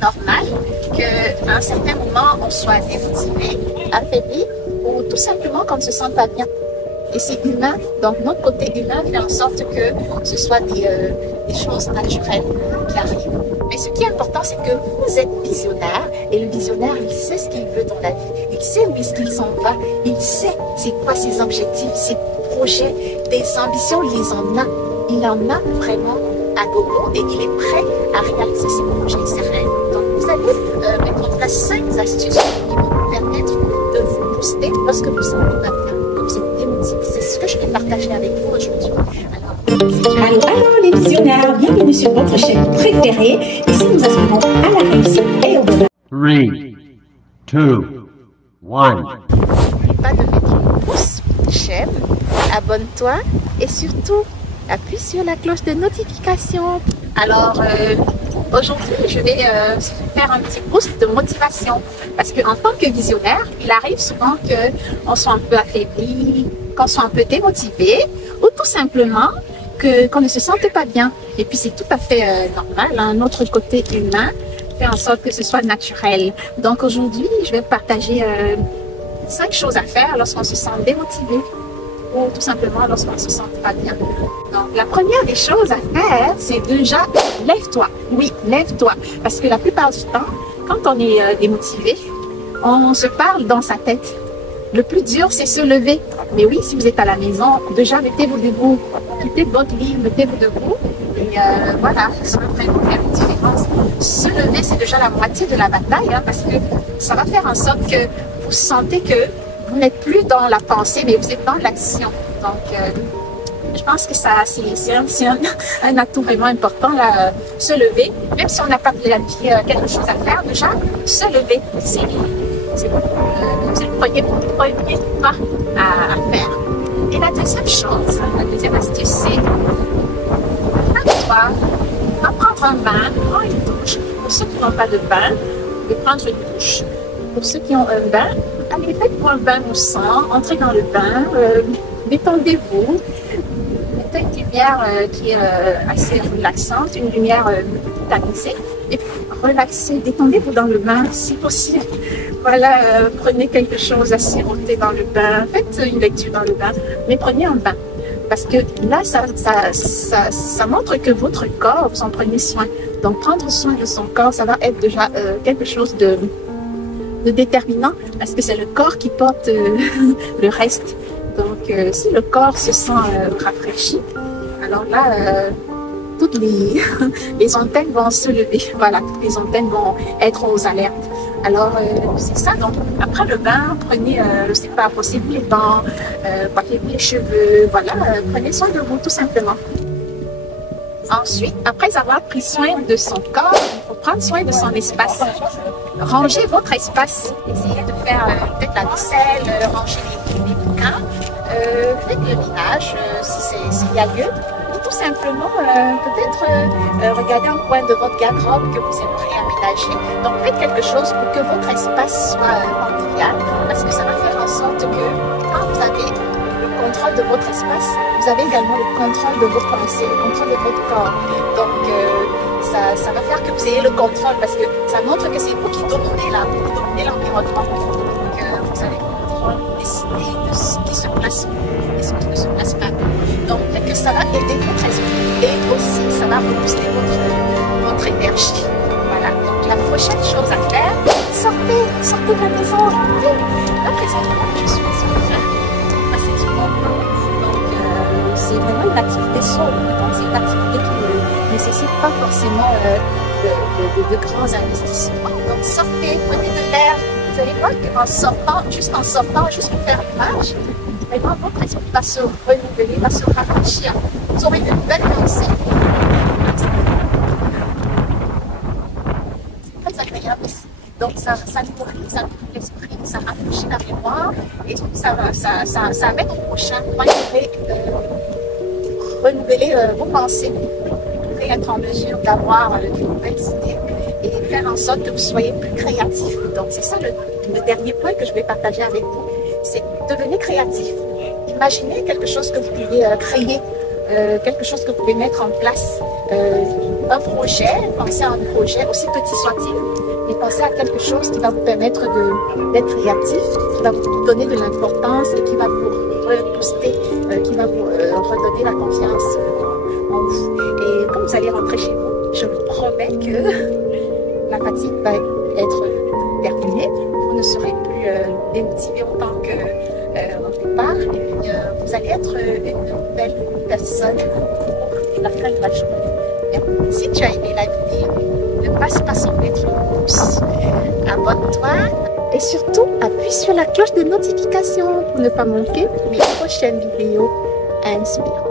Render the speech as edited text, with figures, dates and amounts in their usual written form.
normal qu'à un certain moment, on soit démotivé, affaibli, ou tout simplement qu'on ne se sente pas bien. Et c'est humain, donc notre côté humain fait en sorte que ce soit des choses naturelles qui arrivent. Mais ce qui est important, c'est que vous êtes visionnaire, et le visionnaire, il sait ce qu'il veut dans la vie, il sait où est-ce qu'il s'en va, il sait c'est quoi ses objectifs, ses projets, des ambitions, il les en a. Il en a vraiment à gogo et il est prêt à réaliser ses projets, ses rêves. Donc vous allez mettre en place 5 astuces qui vont vous permettre de vous booster lorsque vous sentez pas bien, que vous êtes démotivé. C'est ce que je vais partager avec vous aujourd'hui. Allô les visionnaires, bienvenue sur votre chaîne préférée. Ici nous aspirons à la réussite et au bonheur. 3, 2, 1. N'oublie pas de mettre un pouce, j'aime, abonne-toi et surtout appuie sur la cloche de notification. Alors aujourd'hui je vais faire un petit boost de motivation parce qu'en tant que visionnaire, il arrive souvent qu'on soit un peu affaibli, qu'on soit un peu démotivé ou tout simplement qu'on ne se sente pas bien. Et puis c'est tout à fait normal, hein. Notre côté humain fait en sorte que ce soit naturel. Donc aujourd'hui, je vais partager 5 choses à faire lorsqu'on se sent démotivé ou tout simplement lorsqu'on ne se sent pas bien. Donc la première des choses à faire, c'est déjà lève-toi. Oui, lève-toi. Parce que la plupart du temps, quand on est démotivé, on se parle dans sa tête. Le plus dur, c'est se lever. Mais oui, si vous êtes à la maison, déjà mettez-vous debout. Quittez votre lit, mettez-vous debout. Et voilà, ça va vraiment faire une différence. Se lever, c'est déjà la moitié de la bataille, hein, parce que ça va faire en sorte que vous sentez que vous n'êtes plus dans la pensée, mais vous êtes dans l'action. Donc, je pense que ça, c'est un atout vraiment important, là, se lever. Même si on n'a pas planifié quelque chose à faire, déjà, se lever, c'est le premier pas à faire. Et la deuxième chose, la deuxième astuce, c'est lave-toi, va prendre un bain, prends une douche. Pour ceux qui n'ont pas de bain, vous pouvez prendre une douche. Pour ceux qui ont un bain, allez, faites-vous un bain moussant, entrez dans le bain, détendez-vous, mettez une lumière qui est assez relaxante, une lumière tamisée, et puis relaxez, détendez-vous dans le bain si possible. Voilà, prenez quelque chose à siroter dans le bain, faites une lecture dans le bain, mais prenez un bain. Parce que là, ça montre que votre corps, vous en prenez soin. Donc, prendre soin de son corps, ça va être déjà quelque chose de déterminant, parce que c'est le corps qui porte le reste. Donc, si le corps se sent rafraîchi, alors là, toutes les antennes vont se lever. Voilà, toutes les antennes vont être aux alertes. Alors, c'est ça. Donc, après le bain, prenez, je sais pas, brossez-vous les dents, coiffez-vous les cheveux, voilà, prenez soin de vous, tout simplement. Ensuite, après avoir pris soin de son corps, il faut prendre soin de son espace. Rangez votre espace. Essayez de faire peut-être la vaisselle, ranger les bouquins, faites le ménage s'il y a lieu. Tout simplement, peut-être regarder un coin de votre garde-robe que vous aimeriez aménager. Donc, faites quelque chose pour que votre espace soit convivial, parce que ça va faire en sorte que quand vous avez le contrôle de votre espace, vous avez également le contrôle de vos pensées, le contrôle de votre corps. Donc, ça va faire que vous ayez le contrôle, parce que ça montre que c'est vous qui dominez l'environnement. Donc, vous avez le contrôle, décider de ce qui se place et ce qui ne se place pas. Donc, peut-être que ça va aider votre esprit et aussi ça va rebooster votre énergie. Voilà. Donc, la prochaine chose à faire, sortez de la maison. Là, présentement, je suis en train de passer du bon temps. Donc, c'est vraiment une activité sobre. Donc, c'est une activité qui ne nécessite pas forcément de grands investissements. Donc, sortez, prenez de l'air. Vous allez voir qu'en sortant, juste pour faire une marche, vraiment, votre esprit va se renouveler, va se rafraîchir. Vous aurez de nouvelles pensées. C'est très agréable aussi. Donc, ça nourrit l'esprit, ça rafraîchit la mémoire et ça amène au prochain renouveler vos pensées. Vous pourrez être en mesure d'avoir de nouvelles idées et faire en sorte que vous soyez plus créatif. Donc, c'est ça le dernier point que je vais partager avec vous. C'est devenir créatif. Imaginez quelque chose que vous pourriez créer quelque chose que vous pouvez mettre en place. Un projet, pensez à un projet, aussi petit soit-il, et pensez à quelque chose qui va vous permettre d'être créatif, qui va vous donner de l'importance et qui va vous rebooster, qui va vous redonner la confiance en vous. Et quand vous allez rentrer chez vous, je vous promets que la fatigue va être terminée. Vous ne serez plus démotivé autant que au départ. Et puis vous allez être une nouvelle personne à la fin de la journée. Si tu as aimé la vidéo, ne passe pas sans mettre un pouce. Abonne-toi et surtout appuie sur la cloche de notification pour ne pas manquer mes prochaines vidéos inspirantes.